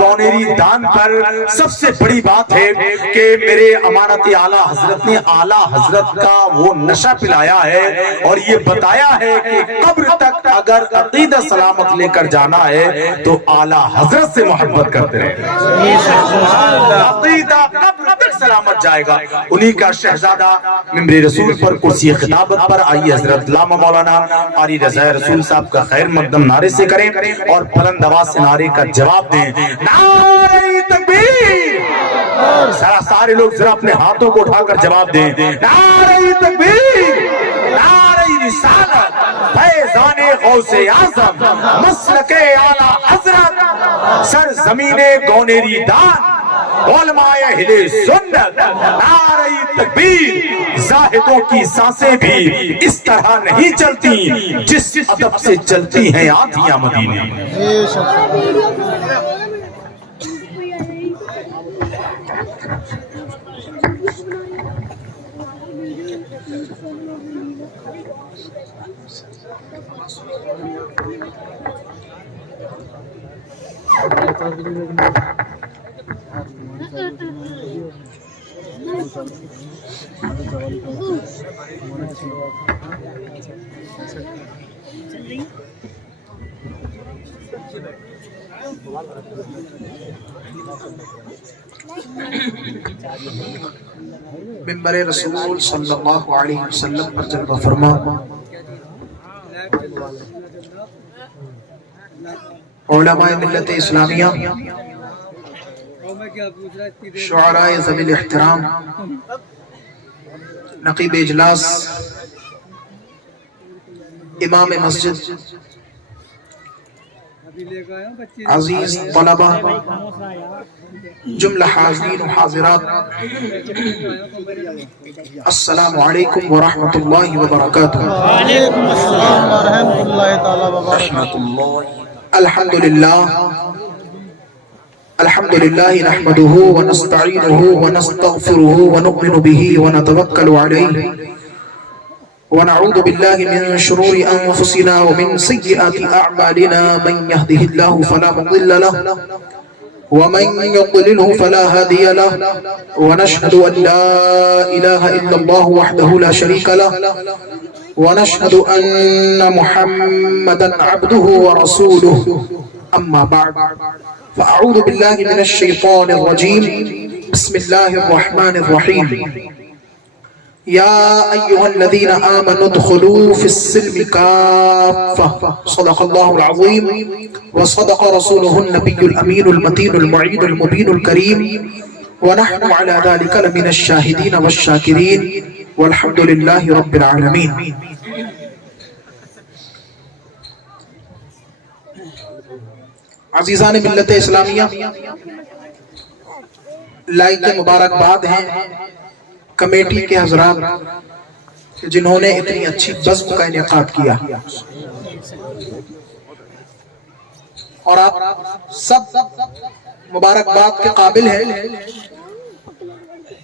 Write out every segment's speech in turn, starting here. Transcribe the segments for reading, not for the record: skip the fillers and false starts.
گونیری دان پر سب سے بڑی بات ہے کہ میرے امانت اعلیٰ حضرت نے اعلیٰ حضرت کا وہ نشہ پلایا ہے اور یہ بتایا ہے کہ قبر تک اگر عقیدہ سلامت لے کر جانا ہے تو اعلیٰ حضرت سے محبت کرتے رہے، عقیدہ قبر تک سلامت جائے گا۔ انہی کا شہزادہ ممبر رسول پر کرسی خطابت پر آئی حضرت علامہ مولانا قاری رضا رسول صاحب کا خیر مقدم نعرے سے کریں اور بلند آواز سے نعرے کا جواب دیں، نعرہ تکبیر۔ سارے لوگ ذرا اپنے ہاتھوں کو اٹھا کر جواب دیں، نعرہ تکبیر، نعرہ رسالت، فیضان غوث اعظم، مسلک اعلیٰ حضرت، سرزمین گونیری دان، علماء اہل سنت، نعرہ تکبیر۔ زاہدوں کی سانسیں بھی اس طرح نہیں چلتی جس ادب سے چلتی ہیں آندھیاں مدینے۔ ممبر رسول صلی اللہ علیہ وسلم پر جلوہ فرما علماء ملت اسلامیہ، شعراء ذوی الاحترام، نقیب اجلاس، امام مسجد، عزیز طلبہ، جملہ حاضرین و حاضرات، السلام علیکم ورحمۃ اللہ وبرکاتہ۔ وعلیکم السلام ورحمۃ اللہ تعالی وبرکاتہ۔ الحمدللہ نحمده ونستعینه ونستغفره ونؤمن به ونتوکل علیہ ونعوذ باللہ من شرور انفسنا ومن سیئات اعمالنا، من يهده الله فلا مضل له ومن يضلله فلا هادي له، ونشهد ان لا اله الا الله وحده لا شريك له، ونشهد ان محمدا عبده ورسوله، اما بعد فاعوذ باللہ من الشیطان الرجیم، بسم اللہ الرحمن الرحیم، یا ایہا الذین آمنوا ادخلوا فی السلم کافہ، صدق اللہ العظیم وصدق رسولہ النبی الامین المتین المعید المبین الکریم، ونحن علی ذلک لمن الشاہدین والشاکرین، والحمد للہ رب العالمین۔ عزیزان ملت اسلامیہ، لائق مبارکباد ہیں کمیٹی کے حضرات جنہوں نے اتنی اچھی بزم کا انعقاد کیا، اور آپ سب مبارکباد کے قابل ہیں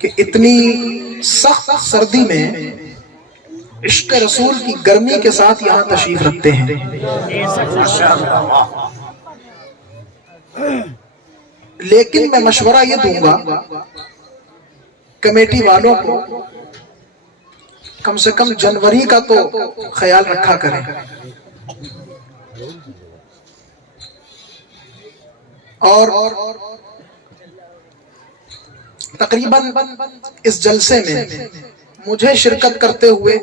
کہ اتنی سخت سردی میں عشق رسول کی گرمی کے ساتھ یہاں تشریف رکھتے ہیں۔ لیکن میں مشورہ یہ دوں گا کمیٹی والوں کو، کم سے کم جنوری کا تو خیال رکھا کریں، اور تقریباً اس جلسے میں مجھے شرکت کرتے ہوئے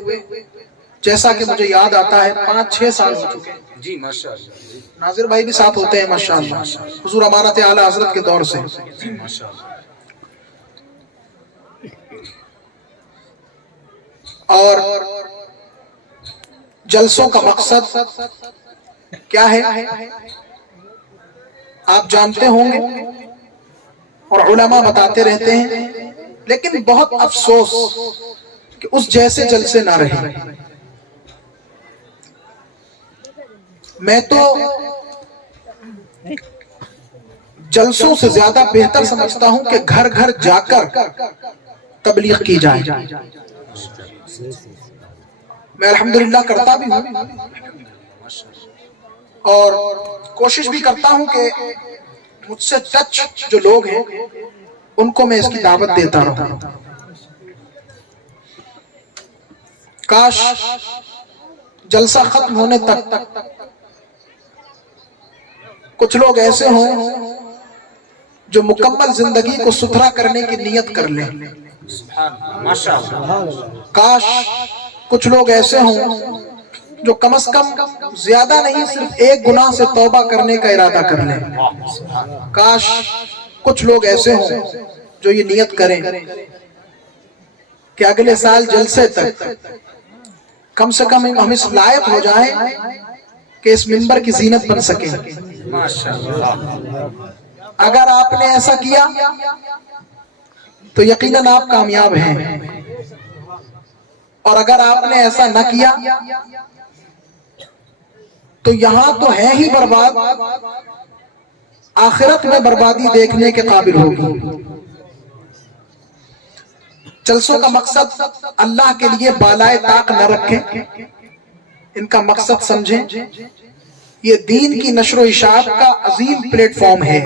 جیسا کہ مجھے یاد آتا ہے 5-6 سال ہو چکے ہیں۔ جی ماشاءاللہ، ناظر بھائی بھی ساتھ ہوتے ہیں ماشاءاللہ، حضور امانت اعلیٰ حضرت کے دور سے۔ اور جلسوں کا مقصد کیا ہے آپ جانتے ہوں گے، اور علماء بتاتے رہتے ہیں، لیکن بہت افسوس کہ اس جیسے جلسے نہ رہے۔ میں تو جلسوں سے زیادہ بہتر سمجھتا ہوں کہ گھر گھر جا کر تبلیغ کی جائے۔ میں الحمدللہ کرتا بھی ہوں اور کوشش بھی کرتا ہوں کہ مجھ سے ٹچ جو لوگ ہیں ان کو میں اس کی دعوت دیتا رہوں. کاش جلسہ ختم ہونے تک کچھ لوگ ایسے ہوں جو مکمل زندگی کو ستھرا کرنے کی نیت کر لیں. کاش کچھ لوگ ایسے ہوں جو کم از کم زیادہ نہیں صرف ایک گناہ سے توبہ کرنے کا ارادہ کر لیں. کاش کچھ لوگ ایسے ہوں جو یہ نیت کریں کہ اگلے سال جلسے تک کم سے کم ہم اس لائق ہو جائیں کہ اس منبر کی زینت بن سکیں. اگر آپ نے ایسا کیا تو یقیناً آپ کامیاب ہیں، اور اگر آپ نے ایسا نہ کیا تو یہاں تو ہے ہی برباد، آخرت میں بربادی دیکھنے کے قابل ہوگی. جلسوں کا مقصد اللہ کے لیے بالائے طاق نہ رکھیں، ان کا مقصد سمجھیں. یہ دین کی نشر و اشاعت کا عظیم پلیٹ فارم ہے.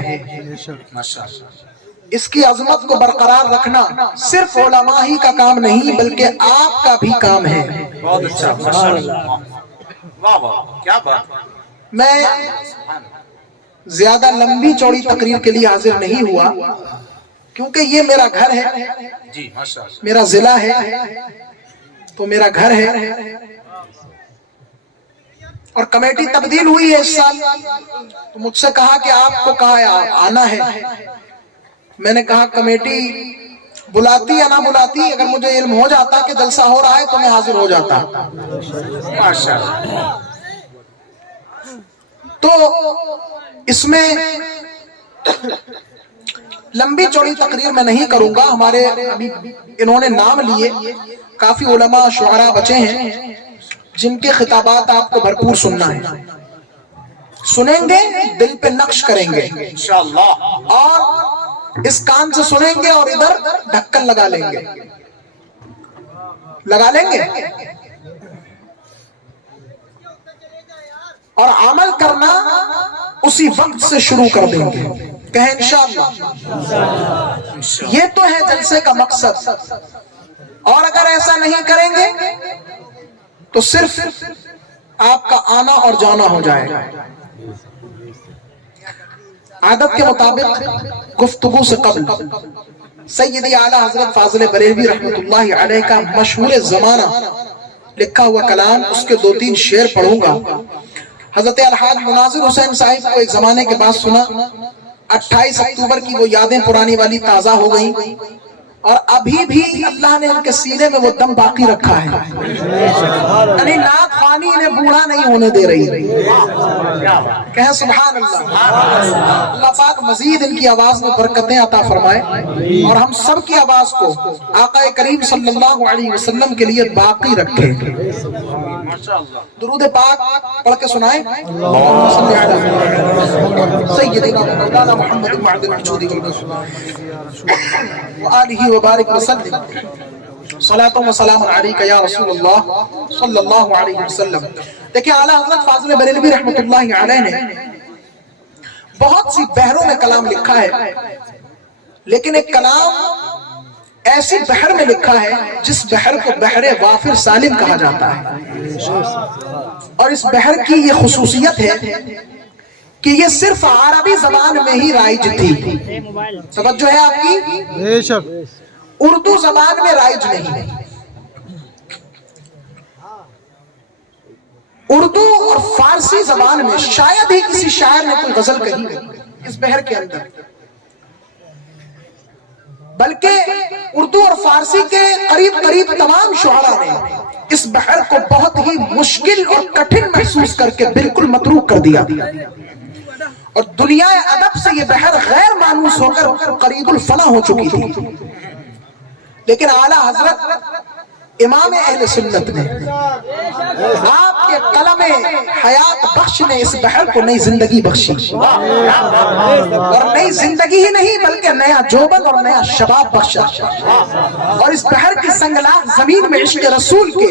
اس کی عظمت کو برقرار رکھنا صرف علماء ہی کا کام نہیں بلکہ آپ کا بھی کام ہے. بہت اچھا، ماشاءاللہ، واہ واہ کیا بات. میں زیادہ لمبی چوڑی تقریر کے لیے حاضر نہیں ہوا کیونکہ یہ میرا گھر ہے، جی ماشاءاللہ، میرا ضلع ہے تو میرا گھر ہے. اور کمیٹی تبدیل ہوئی ہے اس سال، تو مجھ سے کہا کہ آپ کو کہا آنا ہے. میں نے کہا کمیٹی بلاتی یا نہ بلاتی، اگر مجھے علم ہو جاتا کہ جلسہ ہو رہا ہے تو میں حاضر ہو جاتا. ماشاءاللہ. تو اس میں لمبی چوڑی تقریر میں نہیں کروں گا. ہمارے ابھی انہوں نے نام لیے، کافی علماء شعراء بچے ہیں جن کے خطابات آپ کو بھرپور سننا ہے. سنیں گے، دل پہ نقش کریں گے انشاءاللہ، اور اس کان سے سنیں گے اور ادھر ڈھکن لگا لیں گے، لگا لیں گے، اور عمل کرنا اسی وقت سے شروع کر دیں گے. کہیں انشاءاللہ. یہ تو ہے جلسے کا مقصد. اور اگر ایسا نہیں کریں گے تو صرف آپ کا آنا اور جانا ہو جائے گا. عادت کے مطابق گفتگو سے قبل سیدی اعلیٰ حضرت فاضل بریلوی رحمۃ اللہ علیہ کا مشہور زمانہ لکھا ہوا کلام، اس کے 2-3 شعر پڑھوں گا. حضرت الحاج مناظر حسین صاحب کو ایک زمانے کے بعد سنا. 28 اکتوبر کی وہ یادیں پرانی والی تازہ ہو گئیں، اور ابھی بھی اللہ نے ان کے سینے میں وہ دم باقی رکھا ہے. یعنی نعت خوانی انہیں بوڑھا نہیں ہونے دے رہی. کہیں سبحان اللہ. اللہ پاک مزید ان کی آواز میں برکتیں عطا فرمائے، اور ہم سب کی آواز کو آقا کریم صلی اللہ علیہ وسلم کے لیے باقی رکھے. درود پاک پڑھ کے سنائیں. اللہم صلی علی سیدنا مولانا محمد وعد الوجود وآلہ وبارک وسلم. صلاۃ و سلام علیک یا رسول اللہ صلی اللہ علیہ وسلم. دیکھیں اعلیٰ حضرت فاضل بریلوی رحمۃ اللہ علیہ نے بہت سی بحروں میں کلام لکھا ہے، لیکن ایک کلام ایسی بحر میں لکھا ہے جس بحر کو بحر وافر سالم کہا جاتا ہے. اور اس بحر کی یہ خصوصیت ہے کہ یہ صرف عربی زبان میں ہی رائج تھی. توجہ ہے آپ کی؟ بے شک. اردو زبان میں رائج نہیں. اردو اور فارسی زبان میں شاید ہی کسی شاعر نے کوئی غزل کہی ہے اس بحر کے اندر، بلکہ اردو اور فارسی کے قریب قریب تمام شعراء نے اس بحر کو بہت ہی مشکل اور کٹھن محسوس کر کے بالکل متروک کر دیا. اور دنیا ادب سے یہ بحر غیر مانوس ہو کر قریب الفنا ہو چکی تھی، لیکن اعلیٰ حضرت امام اہل سنت نے آپ کے قلم حیات بخش نے اس بحر کو نئی زندگی بخشی. اور نئی زندگی ہی نہیں بلکہ نیا جوبن اور نیا شباب بخشا. اور اس بحر کی سنگلاخ زمین میں عشق رسول کے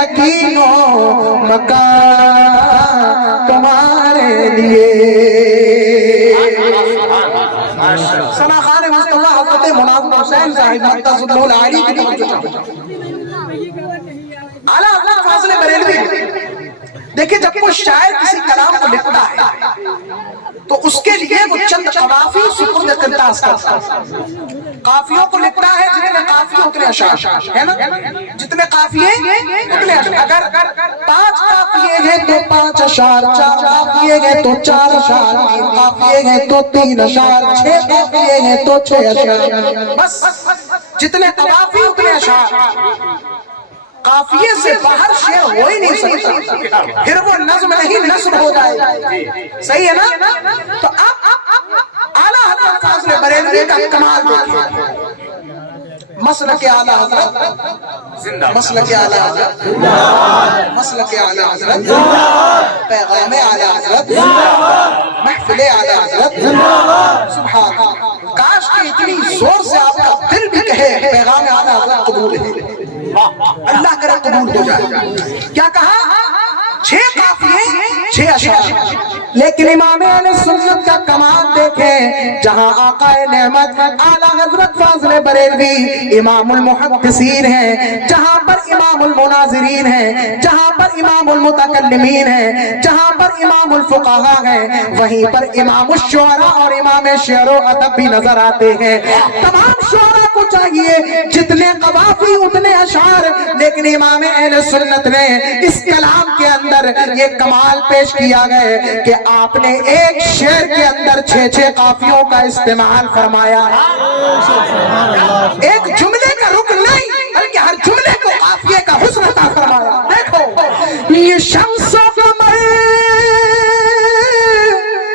مکینوں مکان تمہارے لیے. ثنا خان مصطفیٰ حضرت مناظر حسین صاحب مقدس اللہ العالی کی توجہ. اعلیٰ حضرت فاضل بریلوی دیکھیں جب کوئی شاعر کسی کلام کو لکھتا ہے تو اس کے لیے وہ چند قوافی سپرد اقتباس کرتا ہے. قافیوں کو لکھتا ہے جتنے قافیے اتنے اشعار ہے نا, جتنے قافیے اتنے اشعار. اگر 5 قافیے ہیں تو 5 اشعار, 4 قافیے ہیں تو 4 اشعار, 3 قافیے ہیں تو 3 اشعار, 6 قافیے ہیں تو 6 اشعار. بس جتنے قوافی اتنے اشعار. قافیے سے باہر شعر ہو ہی نہیں سکتا, پھر وہ نظم نہیں نثر ہو جائے. صحیح ہے نا؟ تو اب اعلیٰ حضرت فاضل بریلوی کا کمال دیکھیں. مسلک اعلیٰ حضرت, مسلک اعلیٰ حضرت, مسلک اعلیٰ حضرت, پیغام اعلیٰ حضرت, محفل اعلیٰ حضرت. سبحان اللہ, کاش کہ اتنی زور سے آپ کا دل بھی کہے پیغام اعلیٰ حضرت قبول ہے. اللہ کرے قبول ہو جائے. کیا کہا؟ 6 قافیے 6 اشعار. لیکن امام اہل سنت کا کمال دیکھیں, جہاں آقا نعمت اعلیٰ حضرت فاضل بریلوی امام المحدثین ہیں, جہاں پر امام المناظرین ہیں, جہاں پر امام المتکلمین ہیں, جہاں پر امام الفقہاء ہیں, وہیں پر امام الشعراء اور امام شعر و ادب بھی نظر آتے ہیں. تمام شعراء کو چاہیے جتنے قوافی اتنے اشعار, لیکن امام اہل سنت نے اس کلام کے اندر یہ کمال پیش کیا گئے کہ آپ نے ایک شعر کے اندر 6 قافیوں کا استعمال فرمایا. ایک جملے کا رکن نہیں بلکہ ہر جملے کو قافیے کا حسن عطا فرمایا. دیکھو یہ شمس و قمر,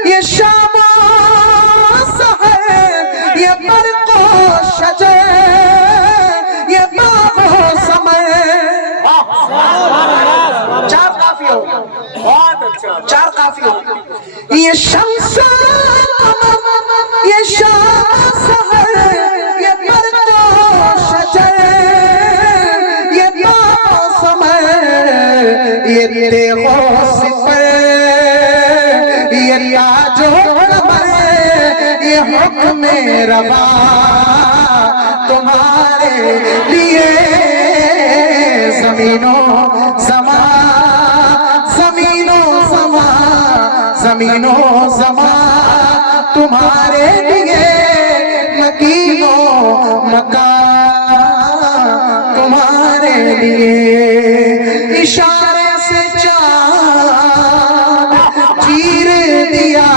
یہ شام و سحر, یہ برق و شجر, یہ باغ و ثمر. 4 قافیوں, 4 قافیوں. یہ شمس و قمر, یہ شام و سحر, یہ برق و شجر, یہ باغ و ثمر, یہ تیغ و صفر, یہ تاج و قمر, یہ حکم روا تمہارے لیے. زمینوں زمان, زمینوں زمان, زمینوں زمان تمہارے لیے, مکینوں مکان تمہارے لیے. اشارے سے چاند چیر دیا,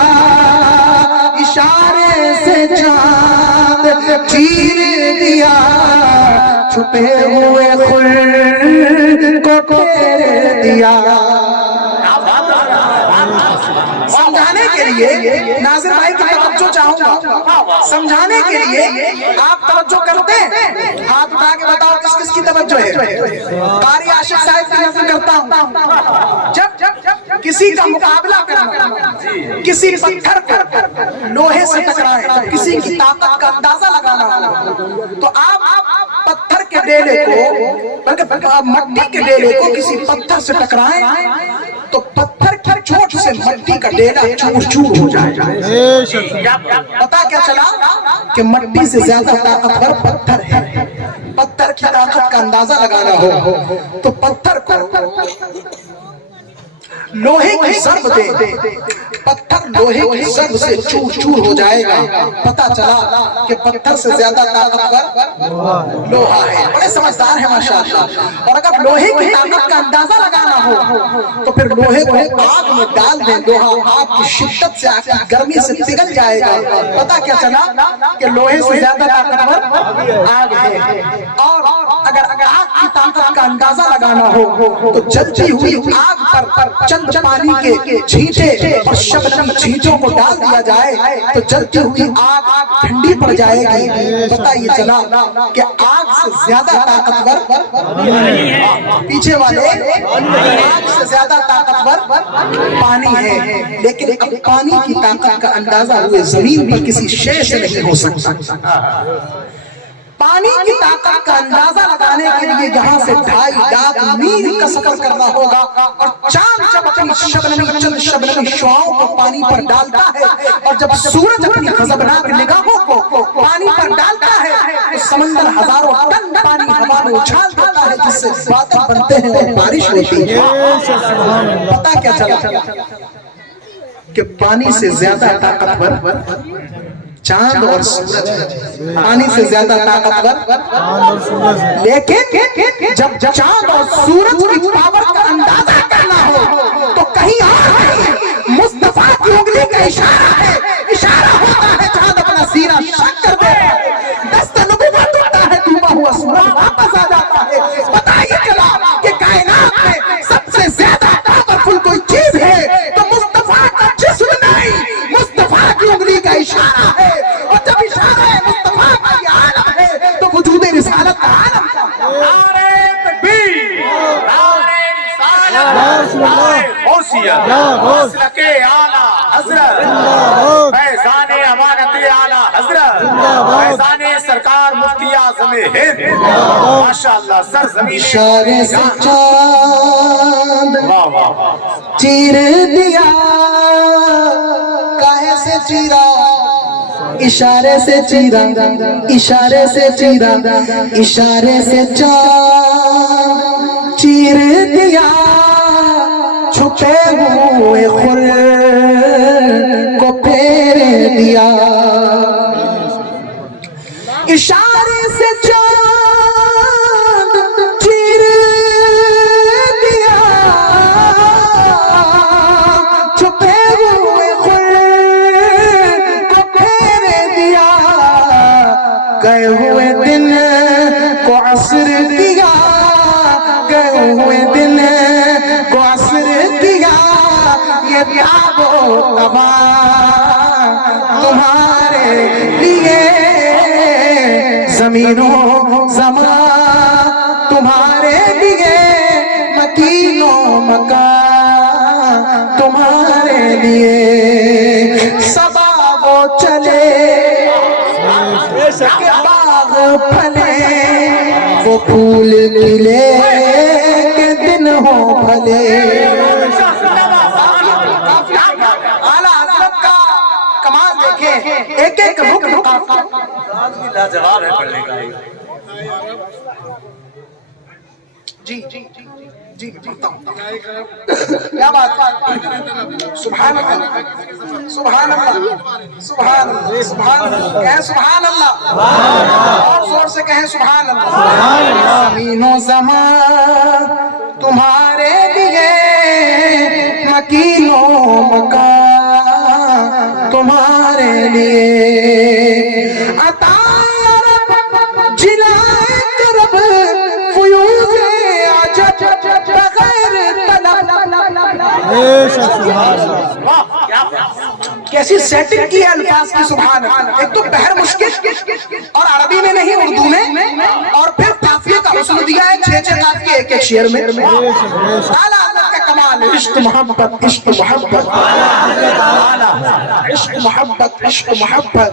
اشارے سے چاند چیر دیا, چھپے ہوئے خلد کو پھیر دیا. سمجھانے کے لیے ناظر بھائی کی توجہ چاہوں گا, سمجھانے کے لیے آپ توجہ کرتے ہیں؟ ہاتھ اٹھا کے بتاؤ کس کس کی توجہ ہے. قاری عاشق صاحب کی نظر کرتا ہوں. جب کسی کا مقابلہ کرنا, کسی پتھر کو لوہے سے ٹکرائے, کسی کی طاقت کا اندازہ لگانا ہو, تو آپ پتھر کے ڈیلے کو بلکہ مٹی کے ڈیلے کو کسی پتھر سے ٹکرائیں تو پتھر کی چوٹ سے مٹی کا ڈیلا چور چور ہو جائے گا. پتا کیا چلا کہ مٹی سے زیادہ طاقتور پتھر ہے. پتھر کی طاقت کا اندازہ لگانا ہو تو پتھر کو لوہے کی ضرب دے, پتھر لوہے کی ضرب سے چور چور ہو جائے گا. پتا چلا کہ پتھر سے زیادہ طاقتور لوہا ہے. بڑے سمجھدار ہیں ماشاءاللہ. اور اگر لوہے کی طاقت کا اندازہ لگانا ہو تو پھر لوہے کو آگ میں ڈال دیں, لوہا آگ کی شدت سے, آگ کی گرمی سے پگھل جائے گا. پتا کیا چلا کہ لوہے سے زیادہ طاقتور آگ ہے. اور اگر آگ کی طاقت کا اندازہ لگانا ہو تو جلتی ہوئی آگ پر چند پانی کے چھینٹے اور شبنمی چھینٹوں کو ڈال دیا جائے تو جلتی ہوئی آگ ٹھنڈی پڑ جائے گی. پتہ یہ چلا کہ آگ سے زیادہ طاقتور پیچھے والے, آگ سے زیادہ طاقتور پانی ہے. لیکن اب پانی کی طاقت کا اندازہ ہوئے زمین پر کسی شے سے نہیں ہو سکتا. پانی کی طاقت کا اندازہ لگانے کے لیے یہاں سے 2.5 لاکھ میل کا سفر کرنا ہوگا، اور چاند جب اپنی چند شبنمی شعاؤں کو پانی پر ڈالتا ہے، اور جب سورج اپنی غضبناک نگاہوں کو پانی پر ڈالتا ہے تو سمندر ہزاروں ٹن پانی ہوا میں اچھال دیتا ہے، جس سے بادل بنتے ہیں اور بارش ہوتی ہے۔ پتہ کیا چلا کہ پانی سے زیادہ طاقتور چاند اور سورج ہے، پانی سے زیادہ طاقتور، لیکن جب چاند اور سورج کی پاور کا اندازہ کرنا ہو تو کہیں اور مصطفیٰ کی انگلی کا اشارہ ہوتا ہے، چاند اپنا سینہ شک کر دیتا ہے، دست نبوت ہوتا ہے، ڈوبا ہوا سورج واپس آ جاتا ہے۔ پتہ یہ چلا کہ کائنات میں سب سے زیادہ پاورفل کوئی چیز ہے تو مصطفیٰ کا جسم نہیں، مصطفیٰ کی انگلی کا اشارہ ہے، اور جب اشارہ ہے مصطفیٰ کا یہ عالم ہے تو وجود رسالت کا عالم ہے۔ نعرہ تکبیر، نعرہ رسالت، نعرہ غوثیت، مسلک اعلیٰ حضرت، فیضان امانت اعلیٰ حضرت، فیضان سرکار مفتی اعظم ہند، ماشاءاللہ سرزمین اشارے سے چاند واہ واہ واہ، چیر دیا، کاہے سے چیرا، اشارے سے چیرا، اشارے سے چیرا، اشارے سے چاند چیر دیا، چھپے ہوئے خور کو پھیر دیا، اشارے سے چاند چیر دیا، چھپے ہوئے خور کو پھیر دیا، گئے ہوئے دن کو عصر دیا، گئے ہوئے دن کو عصر دیا، یہ تاب و تباہ تمہارے لیے، زمین و زمان تمہارے لیے، مکین و مکان تمہارے لیے، صبا وہ چلے کہ باغ پھلے، وہ پھول کھلے کہ دن ہو بھلے۔ اعلیٰ حضرت کا کمال دیکھیں، ایک ایک رکن لاجواب ہے پڑھنے کا۔ جی جی جی کیا بات ہے، سبحان اللہ سبحان اللہ سبحان اللہ سبحان اللہ، کہیں سبحان اللہ، اور زور سے کہیں سبحان اللہ۔ زمین و زمان تمہارے لیے، مکین و مکان تمہارے لیے، عطا جلائے کرب فیوز عجب بغیر طلب۔ کیسی سیٹنگ کی ہے الفاظ کی، سبحان اللہ۔ ایک تو بہر مشکل اور عربی میں نہیں اردو میں، اور پھر قافیے کا حسن دیا ہے، 6 قافیے ایک ایک شعر میں۔ اعلیٰ اللہ کا کمال ہے، عشق محبت عشق محبت عشق محبت عشق محبت،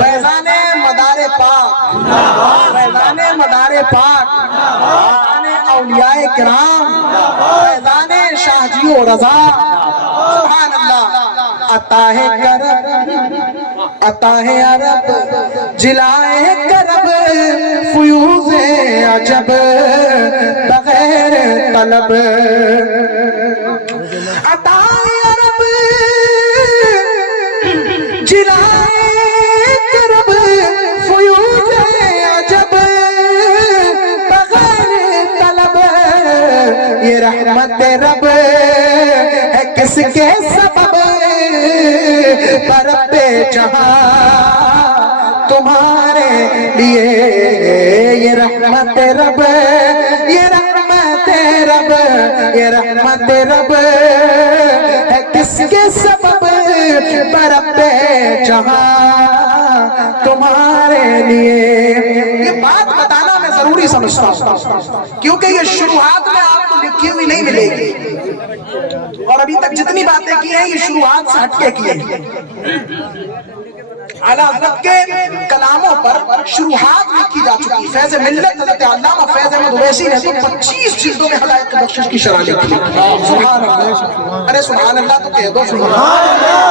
فیضان مدار پاک، فیضان مدار پاک، فیضان اولیاء کرام، فیضان شاہ جی و رضا، سبحان اللہ۔ عطا ہے کرب عطا ہے عرب، جلائے کرب فیوز عجب بغیر طلب، عطا ہے عرب جلائے کرب فیوز عجب بغیر طلب، یہ رحمت رب ہے کس کے سبب، برب جہاں تمہارے لیے، یہ رحمت رب یہ رحمت رب یہ رحمت رب ہے کس کے سبب، برب جہاں تمہارے لیے۔ یہ بات بتانا میں ضروری سمجھتا ہوں، کیونکہ یہ شروعات میں آپ کو لکھی ہوئی نہیں ملے گی، اور ابھی تک جتنی باتیں کی ہیں یہ شروعات سے ہٹ کے کی ہیں۔ اعلیٰ حضرت کے کلاموں پر شروحات لکھی جا چکی. فیض ملت حضرت علامہ فیض احمد اویسی نے تو 25 جلدوں میں ہدایت کی بخشش کی شرح لکھی. سبحان اللہ. ارے سبحان اللہ تو کہہ دو. سبحان اللہ.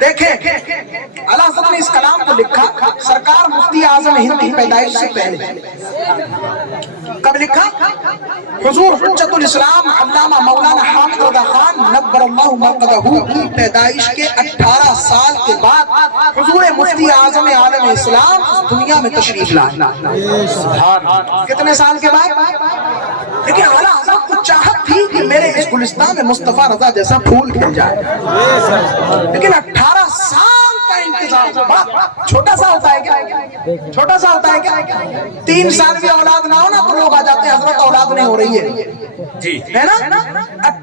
دیکھیں اعلیٰ حضرت نے اس کلام کو لکھا سرکار مفتی اعظم ہند کی پیدائش سے پہلے. کب لکھا؟ حضور حجت الاسلام علامہ مولانا حامد رضا خان نبر اللہ مرقدہ کی پیدائش کے 18 سال کے بعد حضور مفتی اعظم عالم اسلام اس دنیا میں تشریف لائے. کتنے سال کے بعد؟ لیکن اعلیٰ حضرت کو چاہت تھی کہ میرے اس گلستان میں مصطفیٰ رضا جیسا پھول کھل جائے. لیکن 18 سال کا انتظار. چھوٹا سا ہوتا ہے کیا؟ چھوٹا سا ہوتا ہے کیا؟ 3 سال کی اولاد نہ ہو نا تو لوگ آ جاتے ہیں حضرت اولاد نہیں ہو رہی ہے جی ہے نا.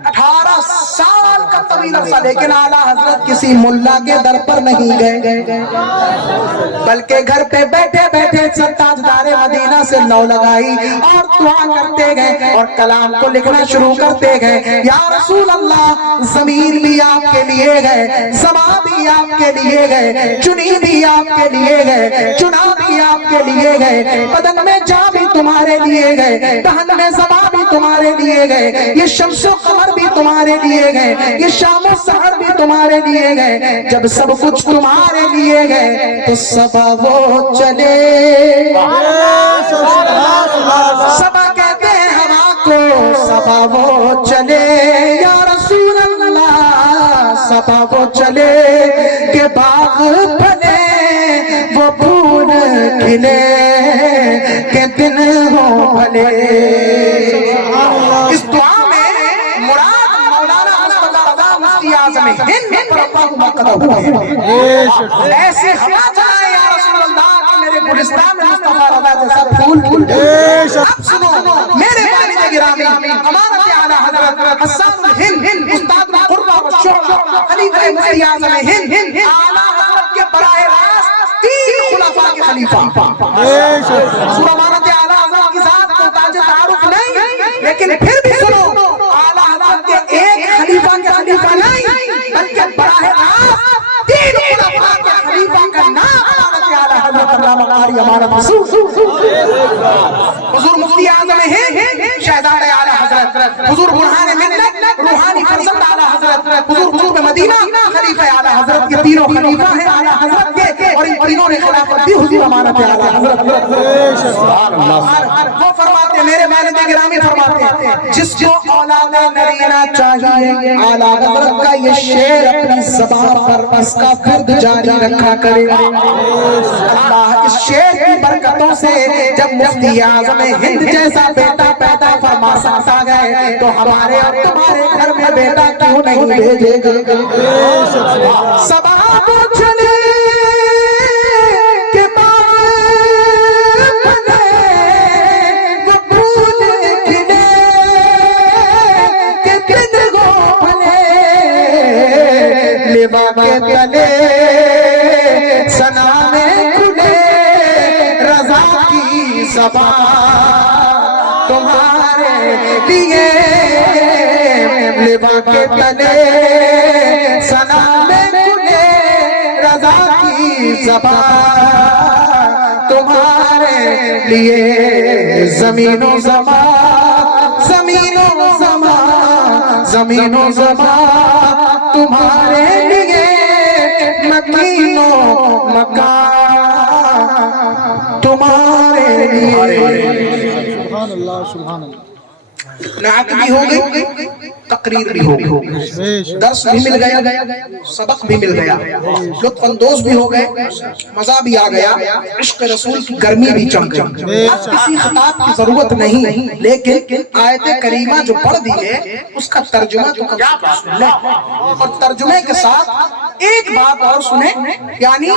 18 سال کا طویل عرصہ. لیکن اعلیٰ حضرت کسی ملا کے در پر نہیں گئے بلکہ گھر پہ بیٹھے بیٹھے تاجدار مدینہ سے لو لگائی اور دعا کرتے گئے اور کلام کو لکھنا شروع کرتے گئے. یا رسول اللہ زمین بھی آپ کے لیے گئے, سما بھی آپ کے لیے گئے, چنی بھی آپ کے لیے گئے, چنا بھی آپ کے لیے گئے, بدن میں جا بھی تمہارے لیے گئے, دہن میں زبا بھی تمہارے لیے گئے, یہ شمس و قمر بھی تمہارے لیے گئے, یہ شام و سحر بھی تمہارے لیے گئے. جب سب کچھ تمہارے لیے گئے تو صبا وہ چلے. صبا کہتے ہیں ہوا کو, صبا وہ چلے. یا رسول اللہ صبا وہ چلے کہ باغ پھلے وہ پھول کھلے کہ دن ہو بھلے. اس دعا میں مراد مولانا مصطفیٰ رضا مفتی اعظم ہند پر اللہ مرقدہ ہوئے. ایسے ہوا چلائے یا رسول اللہ کہ میرے گلستان میں مصطفیٰ رضا جیسا پھول کھل جائے. اب سنو میرے والد گرامی امانت اعلیٰ حضرت حسان الہند استاد القرہ والشعراء خلیفہ مفتی اعظم ہند اعلیٰ حضرت کے براہ راست 3 خلفاء کے خلیفہ. حضور امانت اعلیٰ حضرت کی ذات کو تاج تعارف نہیں, لیکن پھر بھی سنو اعلیٰ حضرت کے ایک خلیفہ کے خلیفہ نہیں بلکہ براہ راست 3 خلفاء کے خلیفہ کا نام امانت اعلیٰ حضرت علامہ قاری امانت حضور مفتی اعظم ہند شہزاد اعلیٰ حضرت, حضور برہان ملت روحانی فرزند اعلیٰ حضرت, حضور قطب مدینہ خلیفہ اعلیٰ حضرت کے 3 خلیفہ ہیں اعلیٰ حضرت کے, اور ان تینوں نے خلافت دی حضور امانت اعلیٰ حضرت. وہ فرماتے میرے والد گرامی فرماتے جس کو اولاد نرینہ چاہیے اعلیٰ حضرت کا یہ شعر اپنی زبان پر اس کا فرد جاری رکھا کرے. اللہ اس شعر کی برکتوں سے جب مفتی اعظم ہند جیسا بیٹا پیدا فرما سکتا ہے تو ہمارے اور تمہارے گھر میں بیٹا کیوں نہیں بھیجے گا. صبا وہ چلے کہ باغ پھلے وہ پھول کھلے کہ دن ہو بھلے. لوا کے تلے سنا میں کھلے رضا کی زبان تمہارے لیے. لوا کے تلے سنا میں کھلے رضا کی زبان تمہارے لیے. زمین و زمان زمین و زمان زمین و زمان تمہارے لیے, مکین و مکان تمہارے لیے. سبحان اللہ سبحان اللہ. نعت بھی ہو گئی, تقریر بھی ہو گئی, درس بھی مل گیا, سبق بھی مل گیا, لطف اندوز بھی ہو گئے, مزہ بھی آ گیا, عشق رسول کی گرمی بھی چڑھ گئی. اب کسی خطاب کی ضرورت نہیں, لیکن آیت کریمہ جو پڑھ دی ہے اس کا ترجمہ تو سن لیں, اور ترجمے کے ساتھ ایک بات اور سنیں. یعنی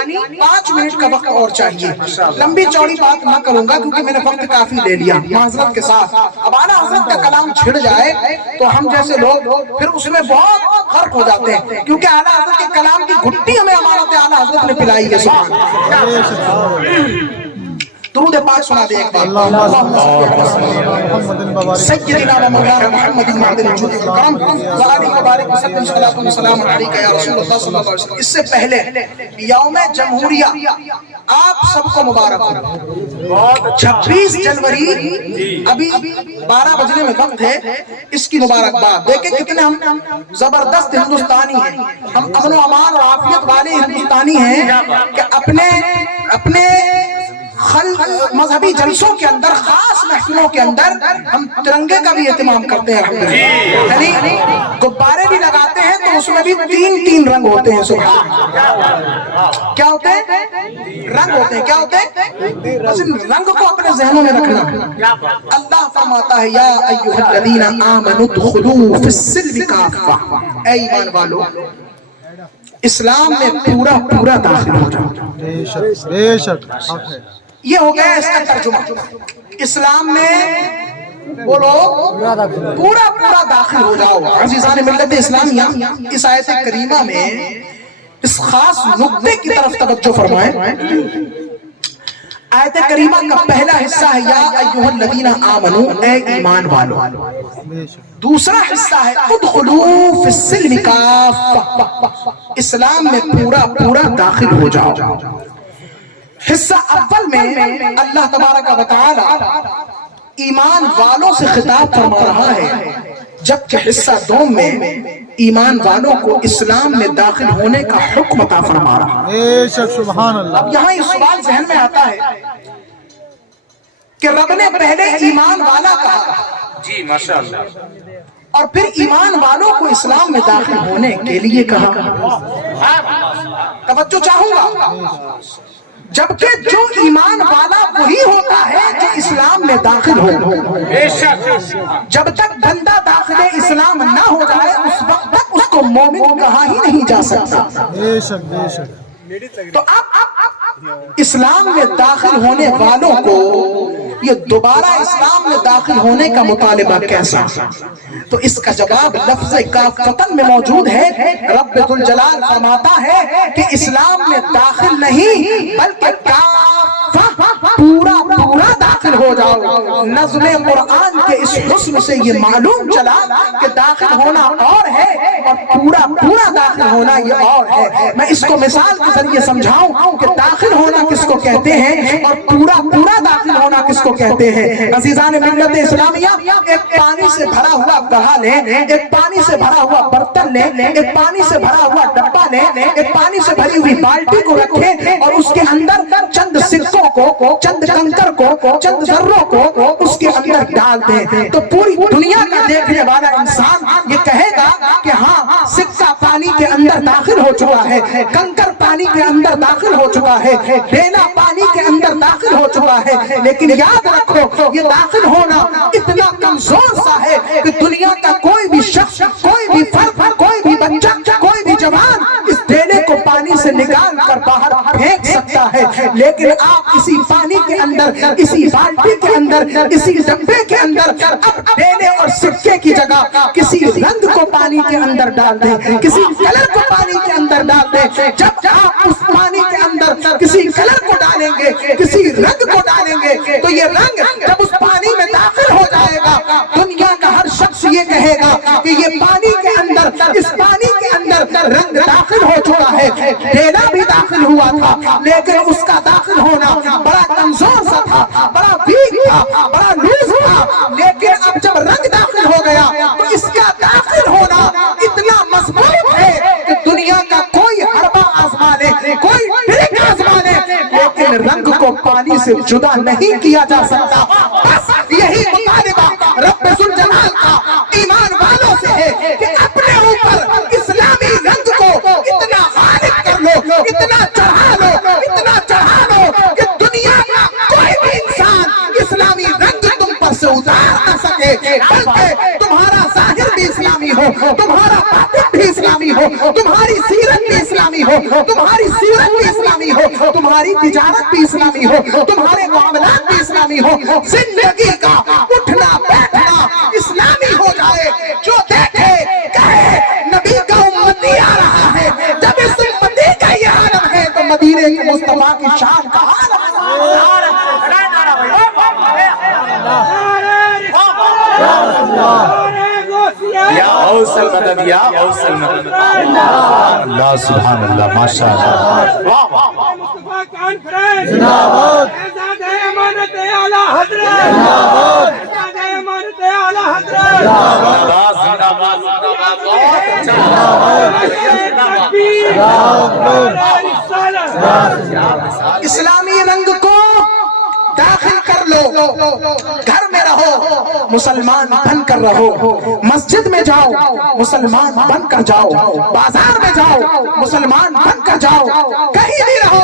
5 منٹ کا وقت اور چاہیے, لمبی چوڑی بات نہ کروں گا کیونکہ میں نے وقت کافی لے لیا معذرت کے ساتھ. اب اعلیٰ حضرت کا کلام چھڑ جائے تو ہم جیسے لوگ پھر اس میں بہت فرق ہو جاتے ہیں, کیونکہ اعلیٰ حضرت کے کلام کی گھٹی ہمیں امانت اعلیٰ حضرت نے پلائی ہے. درود پاک سنا دے ایک بار. اللهم صل على محمد وبارك سيدنا ومولانا محمد معدن الجود الكرم وآله وبارك وسلم صلاة وسلام عليك يا رسول اللہ صلی اللہ علیہ وسلم. اس سے پہلے یوم جمہوریہ آپ سب کو مبارک ہو. 26 جنوری ابھی 12 بجنے میں وقت ہے, اس کی مبارکباد. دیکھیں کتنے ہم زبردست ہندوستانی ہیں, ہم امن و امان اور عافیت والے ہندوستانی ہیں کہ اپنے مذہبی جلسوں کے اندر, خاص محفلوں کے اندر ہم ترنگے کا بھی اہتمام کرتے ہیں. یعنی غبارے بھی لگاتے ہیں تو اس میں بھی 3 رنگ ہوتے ہیں. سبحان کیا ہوتے ہیں؟ رنگ ہوتے ہیں. کیا ہوتے ہیں؟ بس ان رنگ کو اپنے ذہنوں میں رکھنا. اللہ فرماتا ہے یا ایھا الذین آمنوا ادخلوا فی السلم کافہ, اے ایمان والو اسلام میں پورا داخل ہو جاؤ. بے شک یہ ہو گیا اس کا ترجمہ. اسلام میں بولو پورا داخل ہو جاؤ. عزیزان ملت اسلامیہ, اس آیت کریمہ میں اس خاص نقطے کی طرف توجہ فرمائیں. آیت کریمہ کا پہلا حصہ ہے یا ایھا الذین آمنوا, اے ایمان والو. دوسرا حصہ ہے ادخلوا فی السلم کافہ, اسلام میں پورا داخل ہو جاؤ. حصہ اول میں اللہ تبارک و تعالی ایمان والوں سے خطاب فرما رہا ہے, جبکہ حصہ دوم میں ایمان والوں کو اسلام میں داخل ہونے کا حکم عطا فرما رہا ہے. بے شک سبحان اللہ. اب یہاں یہ سوال ذہن میں آتا ہے کہ رب نے پہلے ایمان والا کہا, جی ماشاءاللہ, اور پھر ایمان والوں کو اسلام میں داخل ہونے کے لیے کہا. توجہ چاہوں گا, جبکہ جو ایمان والا وہی ہوتا ہے جو اسلام میں داخل ہو. جب تک بندہ داخل اسلام نہ ہو جائے اس وقت تک اس کو مومن کہا ہی نہیں جا سکتا. بے شک بے شک. تو اب اسلام میں داخل ہونے والوں کو یہ دوبارہ اسلام میں داخل ہونے کا مطالبہ کیسا؟ تو اس کا جواب لفظ کافتن میں موجود ہے. رب ذوالجلال فرماتا ہے کہ اسلام میں داخل نہیں بلکہ کافہ, پورا داخل ہو جاؤ. نظم قرآن کے اس حسن سے یہ معلوم چلا کہ داخل ہونا اور ہے اور پورا داخل ہونا یہ اور ہے. میں اس کو مثال کے ذریعے سمجھاؤں کہ داخل ہونا کس کو کہتے ہیں اور پورا داخل ہونا کس کو کہتے ہیں. عزیزان ملت اسلامیہ, ایک پانی سے بھرا ہوا گڑھا لیں, ایک پانی سے بھرا ہوا برتن لیں, ایک پانی سے بھرا ہوا ڈبہ لیں, ایک پانی سے بھری ہوئی بالٹی کو رکھیں اور اس کے اندر چند سکوں کو, چند کنکر کو, چند ذروں کو اس کے اندر ڈال دیں. تو پوری دنیا کا دیکھنے والا انسان یہ کہے گا کہ ہاں سکہ پانی کے اندر داخل ہو چکا ہے, کنکر پانی کے اندر داخل ہو چکا ہے, ڈیلا پانی کے اندر داخل ہو چکا ہے. لیکن یاد رکھو یہ داخل ہونا اتنا کمزور سا ہے کہ دنیا کا کوئی بھی شخص, کوئی بھی فرد, کوئی بھی بچہ, کوئی بھی جوان اس ڈیلے کو پانی سے نکال کر باہر پھینک سکتا ہے. لیکن آپ اسی پانی کے اندر, اسی بالٹی کے اندر, اسی ڈبے کے اندر اب ڈیلے اور سکے کی جگہ کسی رنگ کو پانی کے اندر ڈال دیں, کسی کلر کو پانی کے اندر ڈال دیں. جب آپ اس پانی کے اندر کسی کلر کو ڈالیں گے, کسی رنگ کو ڈالیں گے, تو یہ رنگ جب اس پانی میں داخل ہو جائے گا دنیا کا ہر شخص یہ کہے گا کہ یہ پانی کے اندر, اس پانی کے اندر رنگ داخل ہو چکا ہے. ڈیلا بھی داخل ہوا تھا لیکن اس کا داخل ہونا بڑا کمزور سا تھا, بڑا ویک تھا, بڑا لوز تھا. لیکن اب جب رنگ داخل ہو گیا تو اس کا داخل ہونا اتنا مضبوط ہے کہ دنیا کا کوئی حربہ آزما لے, کوئی ٹرک آزما لے, لیکن رنگ کو پانی سے جدا نہیں کیا جا سکتا. بس یہی مطالبہ رب ذوالجلال کا ایمان والوں سے ہے کہ اپنے اوپر اسلامی رنگ کو اتنا غالب کر لو, اتنا چڑھا لو کہ دنیا کا کوئی بھی انسان اسلامی رنگ تم پر سے اتار نہ سکے, بلکہ تمہارا ظاہر بھی اسلامی ہو, تمہارا باطن بھی اسلامی ہو, تمہاری سیرت بھی اسلامی ہو, تمہاری سیرت بھی اسلامی ہو, تمہاری تجارت بھی اسلامی ہو, تمہارے معاملات بھی اسلامی ہو, زندگی کا اٹھنا بیٹھنا اسلامی ہو جائے. جو دیکھے کہے نبی کا امتی آ رہا ہے, جب اس امتی کا یہ عالم ہے تو مدینے کے مصطفیٰ کی شان کا عالم ہے. غوث المدد یا غوث المدد اللہ سبحان اللہ ماشاء اللہ واہ واہ مصطفیٰ کانفرنس اعزاز امانت اعلیٰ حضرت اعزاز امانت اعلیٰ حضرت زندہ باد بہت اچھا اسلامی رنگ کو داخل کر لو، گھر میں رہو مسلمان بن کر رہو، مسجد میں جاؤ مسلمان بن کر جاؤ، بازار میں جاؤ مسلمان بن کر جاؤ، کہیں بھی رہو۔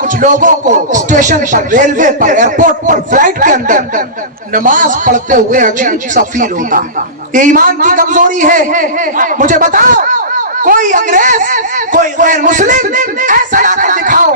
کچھ لوگوں کو اسٹیشن پر، ریلوے پر، ایئرپورٹ پر، فلائٹ کے اندر نماز پڑھتے ہوئے عجیب سا فیل ہوتا۔ یہ ایمان کی کمزوری ہے۔ مجھے بتاؤ کوئی انگریز، کوئی غیر مسلم ایسا لا کر دکھاؤ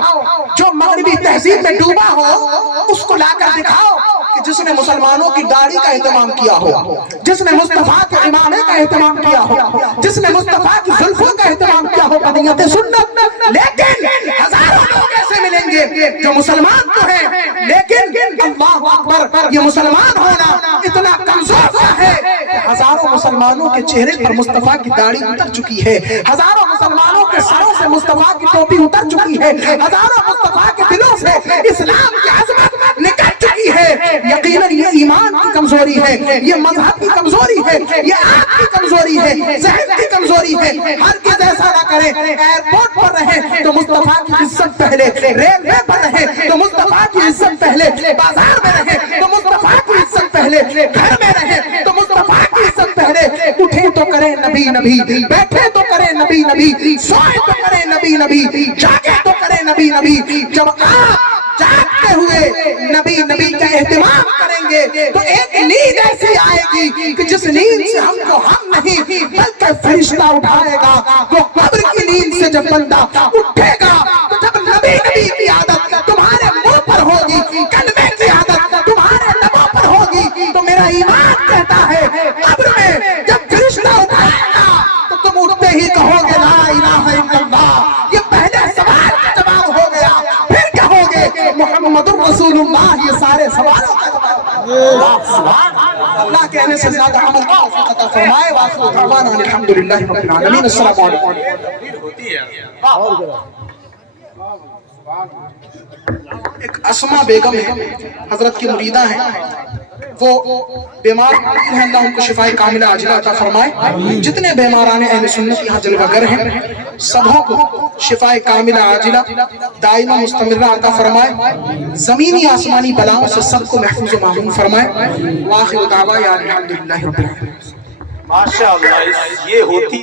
جو مغربی تہذیب میں ڈوبا ہو، اس کو لا کر دکھاؤ کہ جس نے مسلمانوں کی داڑھی کا اہتمام کیا ہو، جس نے مصطفیٰ کے امامے کا اہتمام کیا ہو، جس نے مصطفیٰ کی زلفوں کا اہتمام کیا ہو، قضیت سنت۔ لیکن ہزاروں لوگ ایسے ملیں گے جو مسلمان تو ہیں، لیکن اللہ اکبر، یہ مسلمان ہونا اتنا کمزور سا ہے کہ ہزاروں مسلمانوں کے چہرے پر مصطفیٰ کی داڑھی اتر چکی ہے، ہزاروں مسلمانوں کے سروں سے مصطفیٰ کی ٹوپی اتر چکی ہے، ہزاروں مصطفیٰ کے دلوں سے اسلام کی عظمت نکل چکی ہے۔ یقیناً یہ ایمان کی کمزوری ہے، یہ مذہب کی کمزوری ہے، یہ آنکھ کی کمزوری ہے، ذہن کی کمزوری ہے۔ ہرگز ایسا نہ کریں، ایئرپورٹ پر رہیں تو مصطفیٰ کی عزت پہلے، ریلوے پر رہیں تو مصطفیٰ کی عزت پہلے، بازار میں رہیں تو مصطفیٰ کی عزت پہلے، گھر میں رہیں تو مصطفیٰ کی عزت پہلے۔ اٹھیں تو کریں نبی نبی، بیٹھے تو کریں نبی نبی، سوئے تو کریں نبی نبی، جاگے تو کریں نبی نبی۔ جب آپ جاگتے ہوئے نبی نبی کا اہتمام کریں گے تو ایک نیند ایسی آئے گی کہ جس نیند سے ہم کو ہم نہیں بلکہ فرشتہ اٹھائے گا۔ وہ قبر کی نیند سے جب بندہ اٹھے گا تو جب نبی نبی کی عادت تمہارے منہ پر ہوگی، کلمے کی عادت تمہارے لبوں پر ہوگی، تو میرا ایمان کہتا ہے قبر میں جب فرشتہ اٹھائے گا تو تم اٹھتے ہی کہو گے لا الہ الا اللہ۔ یہ پہلے سوال کا جواب ہو گیا، پھر کہو گے محمد رسول اللہ۔ یہ سارے سوالوں کا جواب اللہ کہنے سے زیادہ عمل کی توفیق عطا فرمائے۔ وآخر دعوانا الحمدللہ رب العالمین۔ السلام علیکم۔ ایک اسما بیگم ہے، حضرت کی مریدہ ہیں، وہ بیمار ہیں، اللہ ان کو شفاء کاملہ عاجلہ عطا فرمائے۔ جتنے بیماران اہل سنت یہاں جلوہ گر ہیں، سبوں کو شفاء کاملہ عاجلہ دائمہ مستمرہ عطا فرمائے، زمینی آسمانی بلاؤں سے سب کو محفوظ و معصوم فرمائے۔ وآخر دعوانا الحمدللہ رب العالمین۔ ماشاء اللہ یہ ہوتی